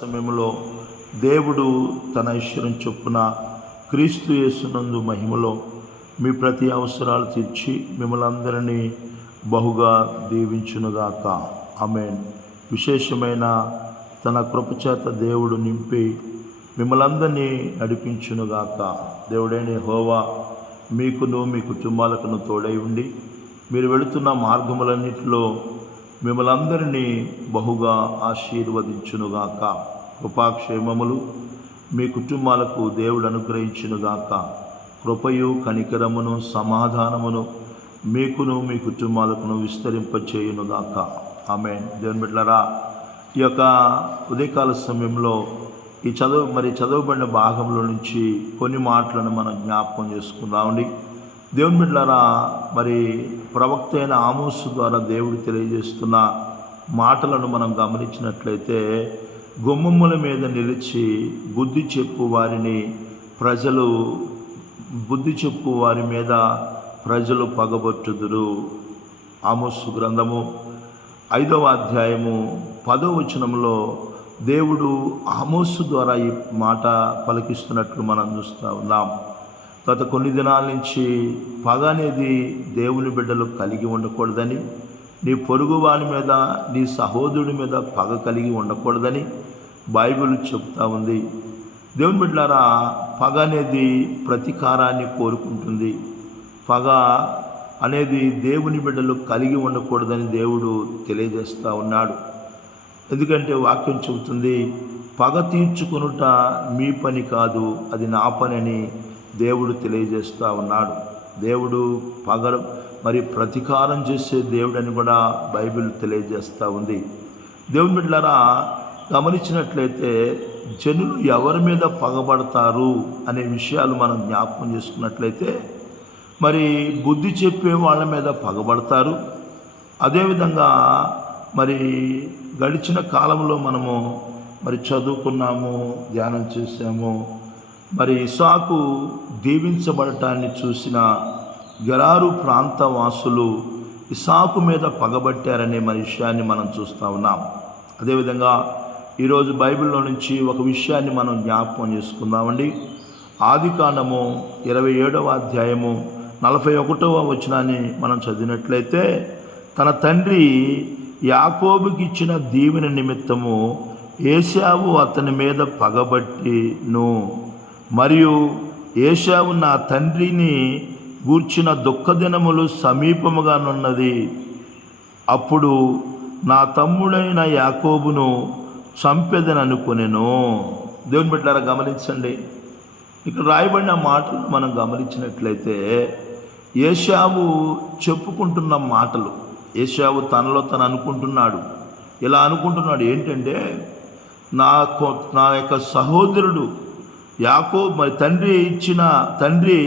సమయంలో దేవుడు తన ఐశ్వర్యం చొప్పున క్రీస్తు యేసునందు మహిమలో మీ ప్రతి అవసరాలు తీర్చి మిమ్మల్ని అందరినీ బహుగా దీవించునుగాక. ఆమేన్. విశేషమైన తన కృపచేత దేవుడు నింపి మిమ్మల్ని అందరినీ నడిపించునుగాక. దేవుడైన యెహోవా మీకును మీ కుటుంబాలకును తోడై ఉండి మీరు వెళుతున్న మార్గములన్నిటిలో మిమ్మల్ని అందరినీ బహుగా ఆశీర్వదించునుగాక. కృపాక్షేమములు మీ కుటుంబాలకు దేవుడు అనుగ్రహించునుగాక. కృపయు కనికరమును సమాధానమును మీకును మీ కుటుంబాలకును విస్తరింపచేయునుగాక. ఆమేన్. దేవుని బిడ్డలారా, ఈ యొక్క ఉదయకాల సమయంలో ఈ చదవబడిన భాగంలో నుంచి కొన్ని మాటలను మనం జ్ఞాపకం చేసుకుందామండి. దేవుని బిడ్డలారా, ప్రవక్త అయిన ఆమోసు ద్వారా దేవుడు తెలియజేస్తున్న మాటలను మనం గమనించినట్లయితే, గుమ్మముల మీద నిలిచి బుద్ధి చెప్పు వారి మీద ప్రజలు పగబట్టుదురు. ఆమోసు గ్రంథము 5వ అధ్యాయము 10వ వచనంలో దేవుడు ఆమోసు ద్వారా ఈ మాట పలికిస్తున్నట్లు మనం చూస్తూ ఉన్నాం. గత కొన్ని దినాల నుంచి పగ అనేది దేవుని బిడ్డలు కలిగి ఉండకూడదని, నీ పొరుగు వాని మీద నీ సహోదరుడి మీద పగ కలిగి ఉండకూడదని బైబిల్ చెప్తా ఉంది. దేవుని బిడ్డలారా, పగ అనేది ప్రతీకారాన్ని కోరుకుంటుంది. పగ అనేది దేవుని బిడ్డలు కలిగి ఉండకూడదని దేవుడు తెలియజేస్తూ ఉన్నాడు. ఎందుకంటే వాక్యం చెబుతుంది, పగ తీర్చుకొనుట మీ పని కాదు, అది నా పని అని దేవుడు తెలియజేస్తూ ఉన్నాడు. దేవుడు ప్రతీకారం చేసే దేవుడని కూడా బైబిల్ తెలియజేస్తూ ఉంది. దేవుని బిడ్డలారా, గమనించినట్లయితే జనులు ఎవరి మీద పగబడతారు అనే విషయాలు మనం జ్ఞాపకం చేసుకున్నట్లయితే, బుద్ధి చెప్పే వాళ్ళ మీద పగబడతారు. అదేవిధంగా గడిచిన కాలంలో మనము చదువుకున్నాము, ధ్యానం చేసాము. ఇస్సాకు దీవించబడటాన్ని చూసిన గెరారు ప్రాంత వాసులు ఇస్సాకు మీద పగబట్టారనే విషయాన్ని మనం చూస్తూ ఉన్నాం. అదేవిధంగా ఈరోజు బైబిల్లో నుంచి ఒక విషయాన్ని మనం జ్ఞాపకం చేసుకుందామండి. ఆదికాండము 27వ అధ్యాయము 41వ వచనాన్ని మనం చదివినట్లయితే, తన తండ్రి యాకోబుకి ఇచ్చిన దీవెన నిమిత్తము ఏశావు అతని మీద పగబట్టిను, మరియు ఏశావు నా తండ్రిని గూర్చిన దుఃఖదినములు సమీపముగానున్నది, అప్పుడు నా తమ్ముడైన యాకోబును చంపెదననుకొనెను. దేవుని బిడ్డలారా, గమనించండి. ఇక్కడ రాయబడిన మాటలు మనం గమనించినట్లయితే, ఏశావు చెప్పుకుంటున్న మాటలు, ఏశావు తనలో తను అనుకుంటున్నాడు. ఇలా అనుకుంటున్నాడు ఏంటంటే, నా యొక్క సహోదరుడు యాకోబు తండ్రి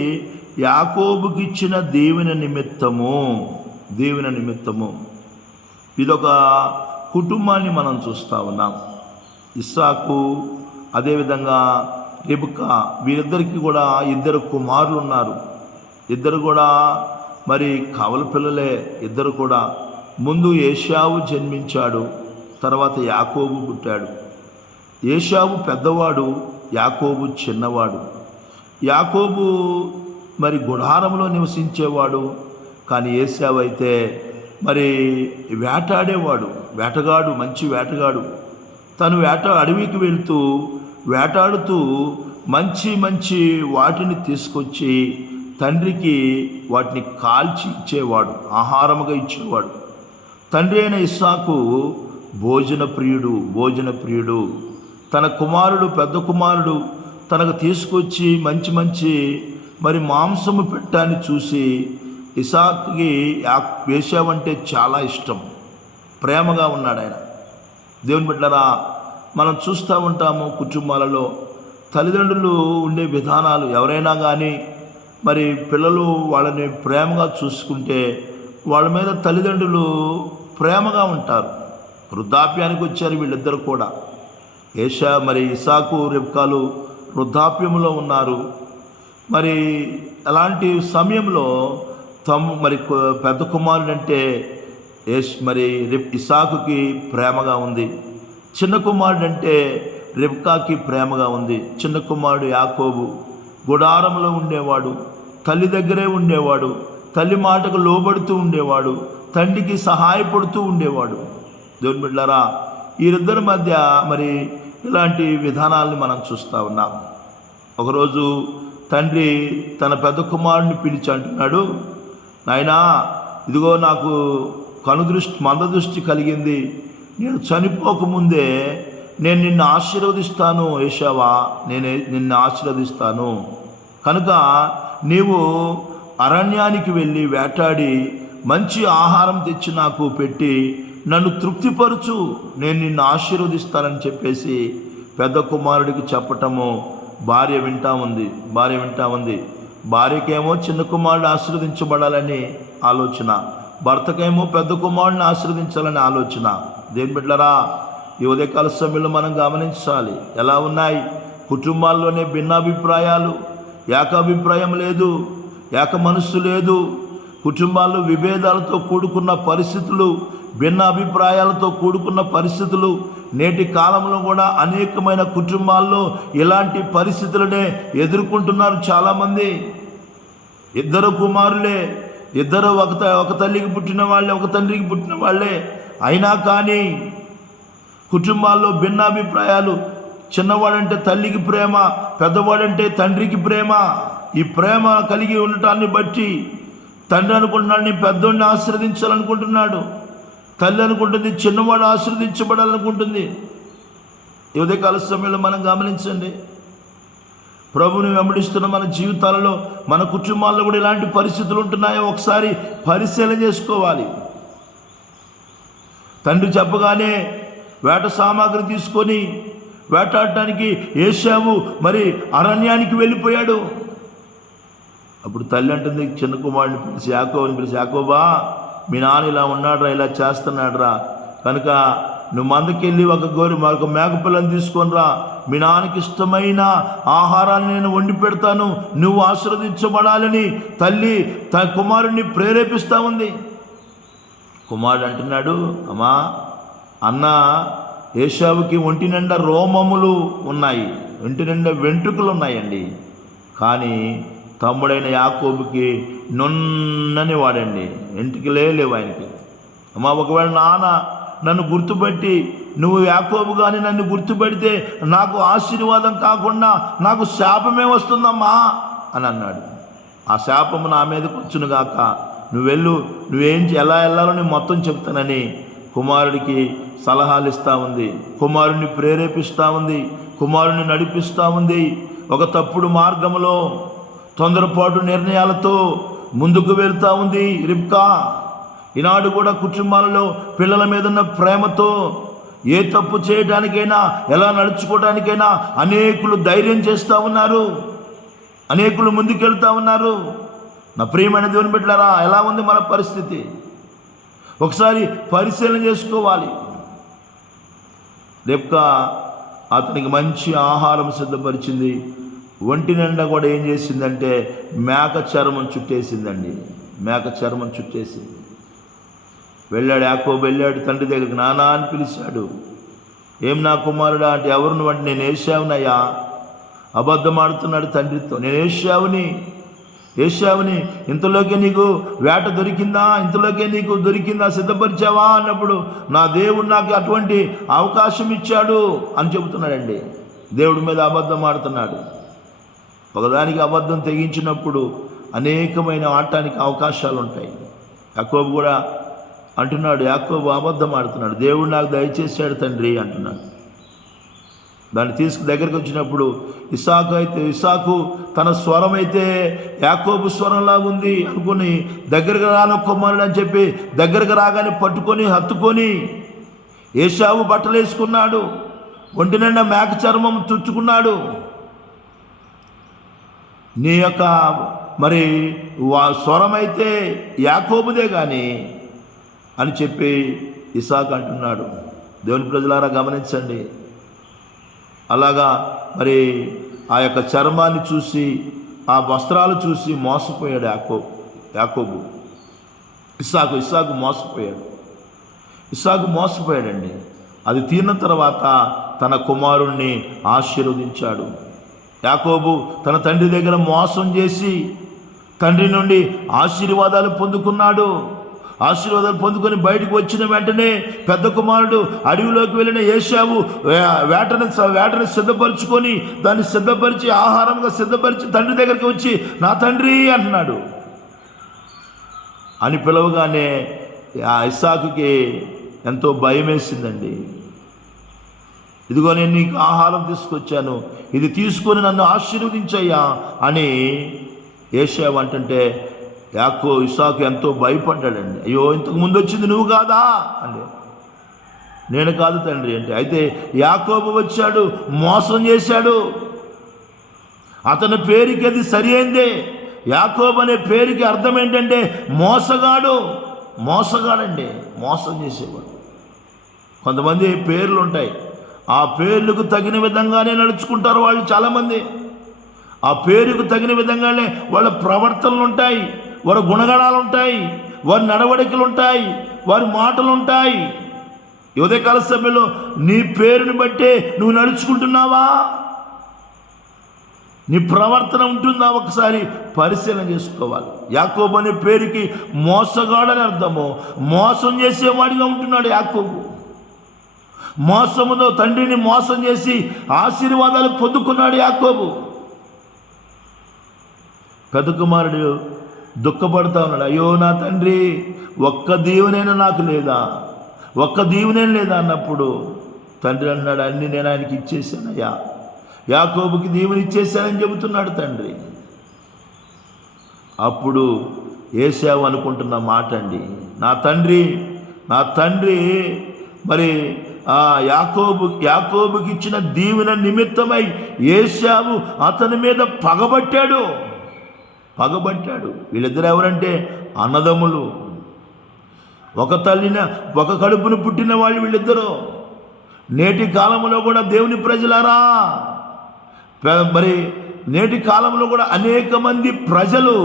యాకోబుకి ఇచ్చిన దీవెన నిమిత్తము ఇదొక కుటుంబాన్ని మనం చూస్తూ ఉన్నాం. ఇస్సాకు, అదేవిధంగా రెబెకా, వీరిద్దరికి కూడా 2 కుమారులు ఉన్నారు. ఇద్దరు కూడా కవల పిల్లలే. ఇద్దరు కూడా ముందు ఏశావు జన్మించాడు, తర్వాత యాకోబు పుట్టాడు. ఏశావు పెద్దవాడు, యాకోబు చిన్నవాడు. యాకోబు గుడారంలో నివసించేవాడు, కానీ ఏశావు అయితే వేటగాడు, మంచి వేటగాడు. తను అడవికి వెళ్తూ వేటాడుతూ మంచి వాటిని తీసుకొచ్చి తండ్రికి వాటిని కాల్చి ఇచ్చేవాడు, ఆహారముగా ఇచ్చేవాడు. తండ్రి అయిన ఇస్సాకు భోజన ప్రియుడు. తన పెద్ద కుమారుడు తనకు తీసుకొచ్చి మంచి మాంసము పెట్టాన్ని చూసి ఇస్సాకుకి ఏశావు అంటే చాలా ఇష్టం, ప్రేమగా ఉన్నాడు ఆయన. దేవుని బిడ్డలారా, మనం చూస్తూ ఉంటాము కుటుంబాలలో తల్లిదండ్రులు ఉండే విధానాలు. ఎవరైనా కానీ పిల్లలు వాళ్ళని ప్రేమగా చూసుకుంటే వాళ్ళ మీద తల్లిదండ్రులు ప్రేమగా ఉంటారు. వృద్ధాప్యానికి వచ్చారు వీళ్ళిద్దరు కూడా. ఇస్సాకు రెబెకాలు వృద్ధాప్యంలో ఉన్నారు. అలాంటి సమయంలో పెద్ద కుమారుడు అంటే ఇస్సాకుకి ప్రేమగా ఉంది. చిన్న కుమారుడు అంటే రెబ్కాకి ప్రేమగా ఉంది. చిన్న కుమారుడు యాకోబు గుడారంలో ఉండేవాడు, తల్లి దగ్గరే ఉండేవాడు, తల్లి మాటకు లోబడుతూ ఉండేవాడు, తండ్రికి సహాయపడుతూ ఉండేవాడు. దేవుని బిడ్డలారా, వీరిద్దరి మధ్య మరి ఇలాంటి విధానాలని మనం చూస్తూ ఉన్నాం. ఒకరోజు తండ్రి తన పెద్ద కుమారుడిని పిలిచి అంటున్నాడు, నాయనా ఇదిగో నాకు మందదృష్టి కలిగింది, నేను చనిపోకముందే నేను నిన్ను ఆశీర్వదిస్తాను ఏశావా, నిన్ను ఆశీర్వదిస్తాను, కనుక నీవు అరణ్యానికి వెళ్ళి వేటాడి మంచి ఆహారం తెచ్చి నాకు పెట్టి నన్ను తృప్తిపరచు, నేను నిన్ను ఆశీర్వదిస్తానని చెప్పేసి పెద్ద కుమారుడికి చెప్పటము భార్య వింటా ఉంది. భార్యకేమో చిన్న కుమారుడు ఆశీర్వదించబడాలని ఆలోచన, భర్తకేమో పెద్ద కుమారుడిని ఆశీర్వదించాలని ఆలోచన. దేని బిడ్డలారా, ఈ ఉదయకాల సమయంలో మనం గమనించాలి, ఎలా ఉన్నాయి కుటుంబాల్లోనే భిన్నాభిప్రాయాలు, ఏకాభిప్రాయం లేదు, ఏక మనస్సు లేదు. కుటుంబాల్లో విభేదాలతో కూడుకున్న పరిస్థితులు, భిన్న అభిప్రాయాలతో కూడుకున్న పరిస్థితులు. నేటి కాలంలో కూడా అనేకమైన కుటుంబాల్లో ఇలాంటి పరిస్థితులనే ఎదుర్కొంటున్నారు చాలామంది. ఇద్దరు కుమారులే, ఇద్దరు ఒక తల్లికి పుట్టిన వాళ్ళే, ఒక తండ్రికి పుట్టిన వాళ్ళే, అయినా కానీ కుటుంబాల్లో భిన్నాభిప్రాయాలు. చిన్నవాడంటే తల్లికి ప్రేమ, పెద్దవాడంటే తండ్రికి ప్రేమ. ఈ ప్రేమ కలిగి ఉండటాన్ని బట్టి తండ్రి అనుకుంటున్నాడు నేను పెద్దోడిని ఆశీర్వదించాలనుకుంటున్నాడు, తల్లి అనుకుంటుంది చిన్నవాడు ఆశీర్వదించబడాలనుకుంటుంది. ఈ ఉదయకాల సమయంలో మనం గమనించండి, ప్రభుని వెంబడిస్తున్న మన జీవితాలలో, మన కుటుంబాల్లో కూడా ఇలాంటి పరిస్థితులు ఉంటున్నాయో ఒకసారి పరిశీలన చేసుకోవాలి. తండ్రి చెప్పగానే వేట సామాగ్రి తీసుకొని వేటాడటానికి ఏశావు మరి అరణ్యానికి వెళ్ళిపోయాడు. అప్పుడు తల్లి అంటుంది చిన్న కుమారుడిని పిలిచి, యాకోబుని పిలిచి, యాకోబా మీ నాన్న ఇలా ఉన్నాడురా, ఇలా చేస్తున్నాడురా, కనుక నువ్వు మందకెళ్ళి ఒక మేకపిల్లని తీసుకొని రా, మీ నాన్నకి ఇష్టమైన ఆహారాన్ని నేను వండి పెడతాను, నువ్వు ఆశీర్వదించబడాలని తల్లి తన కుమారుడిని ప్రేరేపిస్తూ ఉంది. కుమారుడు అంటున్నాడు, అమ్మా అన్న ఏశావుకి ఒంటి నిండా రోమములు ఉన్నాయి, ఒంటి నిండా వెంట్రుకలు ఉన్నాయండి, కానీ తమ్ముడైన యాకోబుకి నున్నని వాడండి, వెంట్రుకలే లేవు ఆయనకి. అమ్మా ఒకవేళ నాన్న నన్ను గుర్తుపెట్టి నువ్వు యాకోబు కానీ నన్ను గుర్తుపెడితే నాకు ఆశీర్వాదం కాకుండా నాకు శాపమే వస్తుందమ్మా అని అన్నాడు. ఆ శాపము నా మీదకి వచ్చును గాక, ఎలా వెళ్ళాలో నేను మొత్తం చెప్తానని కుమారుడికి సలహాలు ఇస్తూ ఉంది, కుమారుడిని ప్రేరేపిస్తూ ఉంది, కుమారుడిని నడిపిస్తూ ఉంది. ఒక తప్పుడు మార్గంలో తొందరపాటు నిర్ణయాలతో ముందుకు వెళ్తూ ఉంది రిబ్కా. ఈనాడు కూడా కుటుంబాలలో పిల్లల మీద ఉన్న ప్రేమతో ఏ తప్పు చేయడానికైనా, ఎలా నడుచుకోవడానికైనా అనేకులు ధైర్యం చేస్తూ ఉన్నారు, అనేకులు ముందుకెళ్తూ ఉన్నారు. నా ప్రియమైన దేవుని బిడ్డలారా, ఎలా ఉంది మన పరిస్థితి? ఒకసారి పరిశీలన చేసుకోవాలి. రెబ్కా అతనికి మంచి ఆహారం సిద్ధపరిచింది. ఒంటి నిండా కూడా ఏం చేసిందంటే మేక చర్మం చుట్టేసిందండి, మేక చర్మం చుట్టేసింది. వెళ్ళాడు యాకోబు, వెళ్ళాడు తండ్రి దగ్గరికి, నానా అని పిలిచాడు. ఏం నా కుమారుడా అంటే, ఎవరు నువ్వు అంటే, నేను ఏశావునయ్యా. అబద్ధం ఆడుతున్నాడు తండ్రితో, నేను ఏశావుని, ఇంతలోకే నీకు వేట దొరికిందా, ఇంతలోకే నీకు దొరికిందా, సిద్ధపరిచావా అన్నప్పుడు నా దేవుడు నాకు అటువంటి అవకాశం ఇచ్చాడు అని చెబుతున్నాడండి. దేవుడి మీద అబద్ధం ఆడుతున్నాడు. ఒకదానికి అబద్ధం తెగించినప్పుడు అనేకమైన ఆడటానికి అవకాశాలు ఉంటాయి. యాకోబు కూడా అంటున్నాడు, యాకోబు అబద్ధం ఆడుతున్నాడు, దేవుడు నాకు దయచేశాడు తండ్రి అంటున్నాడు. దాన్ని దగ్గరికి వచ్చినప్పుడు ఇస్సాకు తన స్వరం అయితే యాకోబు స్వరంలా ఉంది అనుకుని దగ్గరకు రాను కుమారుడు అని చెప్పి దగ్గరకు రాగానే పట్టుకొని హత్తుకొని ఏశావు బట్టలు వేసుకున్నాడు, ఒంటి నిండా మేక చర్మం చుచ్చుకున్నాడు. నీ యొక్క మరి స్వరమైతే యాకోబుదే కానీ అని చెప్పి ఇస్సాకు అంటున్నాడు. దేవుని ప్రజలారా గమనించండి, అలాగా మరి ఆ యొక్క చర్మాన్ని చూసి, ఆ వస్త్రాలు చూసి మోసపోయాడు యాకోబు. ఇస్సాకు మోసపోయాడండి. అది తీరిన తర్వాత తన కుమారుణ్ణి ఆశీర్వదించాడు. యాకోబు తన తండ్రి దగ్గర మోసం చేసి తండ్రి నుండి ఆశీర్వాదాలు పొందుకున్నాడు. ఆశీర్వాదాలు పొందుకొని బయటకు వచ్చిన వెంటనే పెద్ద కుమారుడు అడవిలోకి వెళ్ళిన ఏశావు వేటను సిద్ధపరచుకొని దాన్ని సిద్ధపరిచి ఆహారంగా సిద్ధపరిచి తండ్రి దగ్గరికి వచ్చి నా తండ్రి అంటున్నాడు. అని పిలవగానే ఆ ఇస్సాకుకి ఎంతో భయం వేసిందండి. ఇదిగో నేను నీకు ఆహారం తీసుకొచ్చాను, ఇది తీసుకొని నన్ను ఆశీర్వదించయ్యా అని ఏశావు అంటుంటే ఇస్సాకు ఎంతో భయపడ్డాడండి. అయ్యో, ఇంతకు ముందు వచ్చింది నువ్వు కాదా అండి. నేను కాదు తండ్రి అంటే. అయితే యాకోబు వచ్చాడు, మోసం చేశాడు. అతని పేరుకి అది సరి అయిందే. యాకోబు అనే పేరుకి అర్థం ఏంటంటే మోసగాడండి, మోసం చేసేవాడు. కొంతమంది పేర్లు ఉంటాయి, ఆ పేర్లకు తగిన విధంగానే నడుచుకుంటారు వాళ్ళు. చాలామంది ఆ పేరుకు తగిన విధంగానే వాళ్ళ ప్రవర్తనలు ఉంటాయి, వారి గుణగణాలు ఉంటాయి, వారి నడవడికలు ఉంటాయి, వారి మాటలు ఉంటాయి. ఉదయకాల సమయంలో నీ పేరుని బట్టే నువ్వు నడుచుకుంటున్నావా? నీ ప్రవర్తన ఉంటుందా? ఒకసారి పరిశీలన చేసుకోవాలి. యాకోబు అనే పేరుకి మోసగాడని అర్థము. మోసం చేసేవాడిగా ఉంటున్నాడు యాకోబు. మోసముతో తండ్రిని మోసం చేసి ఆశీర్వాదాలు పొందుకున్నాడు యాకోబు. పెద్ద కుమారుడు దుఃఖపడతా ఉన్నాడు. అయ్యో నా తండ్రి, ఒక్క దీవెనైనా నాకు లేదా, ఒక్క దీవెనైనా లేదా అన్నప్పుడు తండ్రి అన్నాడు, అన్నీ నేను ఆయనకి ఇచ్చేసానయ్యా, యాకోబుకి దీవెన ఇచ్చేసానని చెబుతున్నాడు తండ్రి. అప్పుడు ఏశావు అనుకుంటున్న మాట అండి, నా తండ్రి మరి యాకోబుకి ఇచ్చిన దీవెన నిమిత్తమై ఏశావు అతని మీద పగబట్టాడు. వీళ్ళిద్దరు ఎవరంటే అన్నదమ్ములు. ఒక కడుపును పుట్టిన వాళ్ళు వీళ్ళిద్దరూ. నేటి కాలంలో కూడా దేవుని ప్రజలారా, మరి నేటి కాలంలో కూడా అనేక మంది ప్రజలు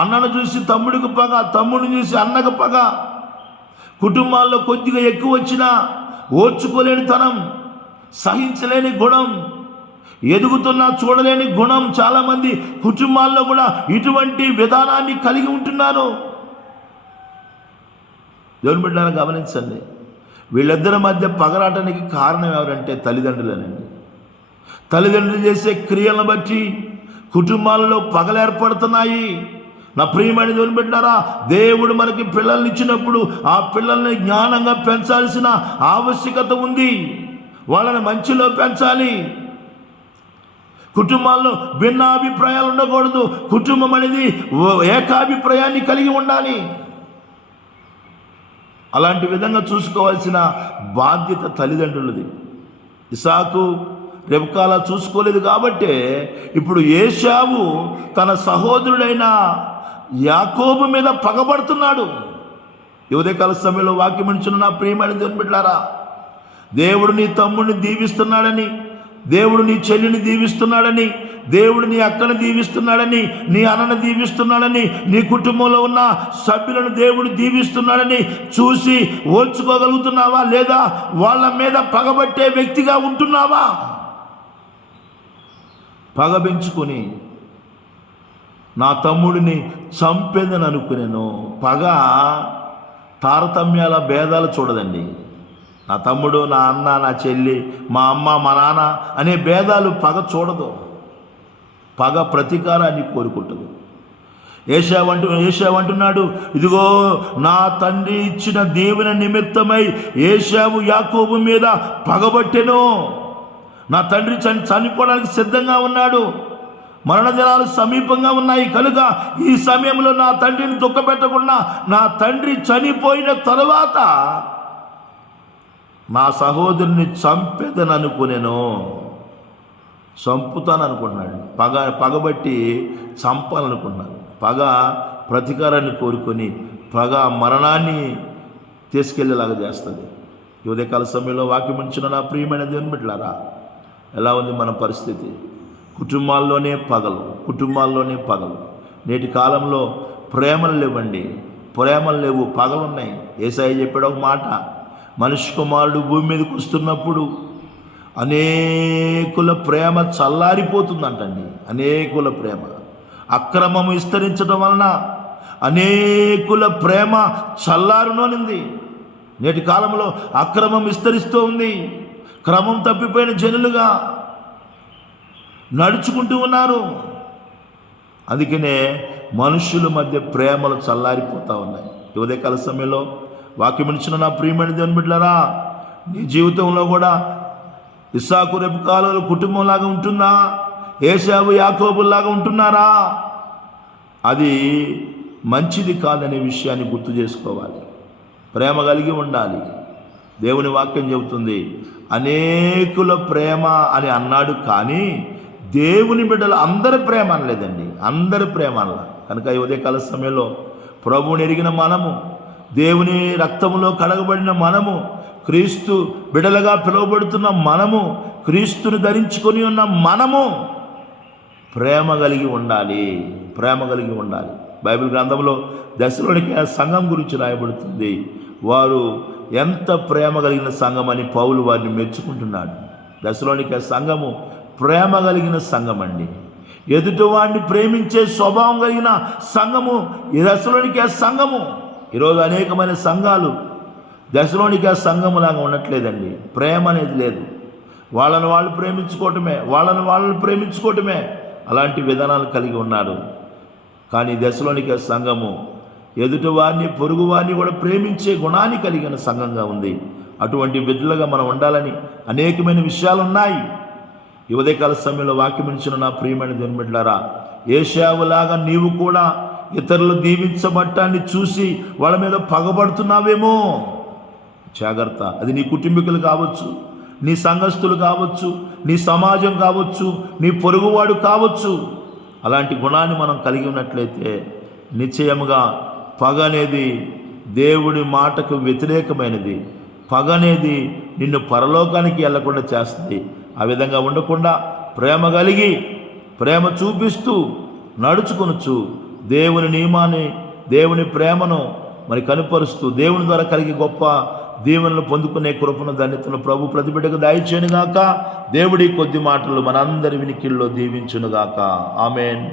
అన్నను చూసి తమ్ముడికి పగ, తమ్ముడిని చూసి అన్నకు పగ, కుటుంబాల్లో కొద్దిగా ఎక్కువ వచ్చినా ఓర్చుకోలేని తనం, సహించలేని గుణం, ఎదుగుతున్నా చూడలేని గుణం చాలామంది కుటుంబాల్లో కూడా ఇటువంటి విధానాన్ని కలిగి ఉంటున్నారు. దేవుని బిడ్డలారా గమనించండి, వీళ్ళిద్దరి మధ్య పగరాటానికి కారణం ఎవరంటే తల్లిదండ్రులేనండి. తల్లిదండ్రులు చేసే క్రియలను బట్టి కుటుంబాలలో పగలు ఏర్పడుతున్నాయి. నా ప్రియమైన దేవుని బిడ్డలారా, దేవుడు మనకి పిల్లల్ని ఇచ్చినప్పుడు ఆ పిల్లల్ని జ్ఞానంగా పెంచాల్సిన ఆవశ్యకత ఉంది. వాళ్ళని మంచిలో పెంచాలి. కుటుంబాల్లో భిన్నాభిప్రాయాలు ఉండకూడదు. కుటుంబం అనేది ఏకాభిప్రాయాన్ని కలిగి ఉండాలి. అలాంటి విధంగా చూసుకోవాల్సిన బాధ్యత తల్లిదండ్రులది. ఇస్సాకు రెబ్కాల చూసుకోలేదు కాబట్టే ఇప్పుడు ఏశావు తన సహోదరుడైన యాకోబు మీద పగబడుతున్నాడు. ఉదయకాల సమయంలో వాక్యం వింటున్న నా ప్రియమైన దేవుని బిడ్డలారా, దేవుడు నీ తమ్ముడిని దీవిస్తున్నాడని, దేవుడు నీ చెల్లిని దీవిస్తున్నాడని, దేవుడు నీ అక్కను దీవిస్తున్నాడని, నీ అన్నను దీవిస్తున్నాడని, నీ కుటుంబంలో ఉన్న సభ్యులను దేవుడు దీవిస్తున్నాడని చూసి ఓర్చుకోగలుగుతున్నావా? లేదా వాళ్ళ మీద పగబట్టే వ్యక్తిగా ఉంటున్నావా? పగ పెంచుకొని నా తమ్ముడిని చంపేదని అనుకునేను. పగ తారతమ్యాల భేదాలు చూడదండి. నా తమ్ముడు, నా అన్న, నా చెల్లి, మా అమ్మ, మా నాన్న అనే భేదాలు పగ చూడదు. పగ ప్రతీకారాన్ని కోరుకుంటుంది. ఏశావు అంటున్నాడు, ఇదిగో నా తండ్రి ఇచ్చిన దీవెన నిమిత్తమై ఏశావు యాకోబు మీద పగబట్టెను. నా తండ్రి చనిపోవడానికి సిద్ధంగా ఉన్నాడు. మరణ దినాలు సమీపంగా ఉన్నాయి కనుక ఈ సమయంలో నా తండ్రిని దుఃఖపెట్టకుండా నా తండ్రి చనిపోయిన తరువాత నా సహోదరుని చంపేదననుకునేను. చంపుతాననుకున్నాడు. పగబట్టి చంపాలనుకున్నాడు. పగ ప్రతీకారాన్ని కోరుకొని పగ మరణాన్ని తీసుకెళ్లేలాగా చేస్తుంది. ఉదయకాల సమయంలో వాక్యం ఉంచిన నా ప్రియమైన దేవుని బిడ్డలారా, ఎలా ఉంది మన పరిస్థితి? కుటుంబాల్లోనే పగలు. నేటి కాలంలో ప్రేమలు లేవండి, ప్రేమలు లేవు, పగలున్నాయి. యేసయ్య చెప్పాడు ఒక మాట, మనిషి కుమారుడు భూమి మీదకి వస్తున్నప్పుడు అనేకుల ప్రేమ చల్లారిపోతుందంటండి. అనేకుల ప్రేమ అక్రమము విస్తరించడం వలన అనేకుల ప్రేమ చల్లారునోనింది. నేటి కాలంలో అక్రమం విస్తరిస్తూ ఉంది. క్రమం తప్పిపోయిన జనులుగా నడుచుకుంటూ ఉన్నారు. అందుకనే మనుషుల మధ్య ప్రేమలు చల్లారిపోతూ ఉన్నాయి. ఈ ఉదయకాల సమయంలో వాక్యం ఇచ్చిన నా ప్రియమైన దేవుని బిడ్డలారా, నీ జీవితంలో కూడా ఇస్సాకు రెబెకాల కుటుంబంలాగా ఉంటుందా? ఏశావు యాకోబుల్లాగా ఉంటున్నారా? అది మంచిది కాదనే విషయాన్ని గుర్తు చేసుకోవాలి. ప్రేమ కలిగి ఉండాలి. దేవుని వాక్యం చెబుతుంది, అనేకుల ప్రేమ అని అన్నాడు, కానీ దేవుని బిడ్డలు అందరి ప్రేమ అనలేదండి. అందరి ప్రేమ అనలా. కనుక ఈ ఉదయకాల సమయంలో ప్రభువుని ఎరిగిన మనము, దేవుని రక్తములో కడగబడిన మనము, క్రీస్తు బిడలుగా పిలువబడుతున్న మనము, క్రీస్తుని ధరించుకొని ఉన్న మనము ప్రేమ కలిగి ఉండాలి. ప్రేమ కలిగి ఉండాలి. బైబిల్ గ్రంథంలో దశలోనికయ సంఘం గురించి రాయబడుతుంది. వారు ఎంత ప్రేమ కలిగిన సంఘం అని పౌలు వారిని మెచ్చుకుంటున్నాడు. దశలోనికయ సంఘము ప్రేమ కలిగిన సంఘం అండి. ఎదుటివాడిని ప్రేమించే స్వభావం కలిగిన సంఘము ఈ దశలోనికయ సంఘము. ఈరోజు అనేకమైన సంఘాలు దశలోనికయ సంఘములాగా ఉండట్లేదండి. ప్రేమ అనేది లేదు. వాళ్ళని వాళ్ళు ప్రేమించుకోవటమే అలాంటి విధానాలు కలిగి ఉన్నారు. కానీ దశలోనికయ సంఘము ఎదుటివారిని పొరుగువారిని కూడా ప్రేమించే గుణాన్ని కలిగిన సంఘంగా ఉంది. అటువంటి బిడ్డలుగా మనం ఉండాలని అనేకమైన విషయాలు ఉన్నాయి. ఈ ఉదయకాల సమయంలో వాక్యం ఇచ్చిన నా ప్రియమైన దేవుని బిడ్డలారా, ఏశావులాగా నీవు కూడా ఇతరులు దీవించబట్టాన్ని చూసి వాళ్ళ మీద పగబడుతున్నావేమో. జాగ్రత్త. అది నీ కుటుంబీకులు కావచ్చు, నీ సంఘస్థులు కావచ్చు, నీ సమాజం కావచ్చు, నీ పొరుగువాడు కావచ్చు. అలాంటి గుణాన్ని మనం కలిగి ఉన్నట్లయితే నిశ్చయముగా పగ అనేది దేవుడి మాటకు వ్యతిరేకమైనది. పగ అనేది నిన్ను పరలోకానికి వెళ్లకుండా చేస్తుంది. ఆ విధంగా ఉండకుండా ప్రేమ కలిగి, ప్రేమ చూపిస్తూ నడుచుకొనొచ్చు. దేవుని నియమాన్ని, దేవుని ప్రేమను మరి కనుపరుస్తూ దేవుని ద్వారా కలిగి గొప్ప దీవెనలు పొందుకునే కృపను ధన్యతను ప్రభు ప్రతి బిడ్డకు దయచేయునుగాక. దేవుడి కొద్ది మాటలు మనందరి వినికిల్లో దీవించునుగాక. ఆమేన్.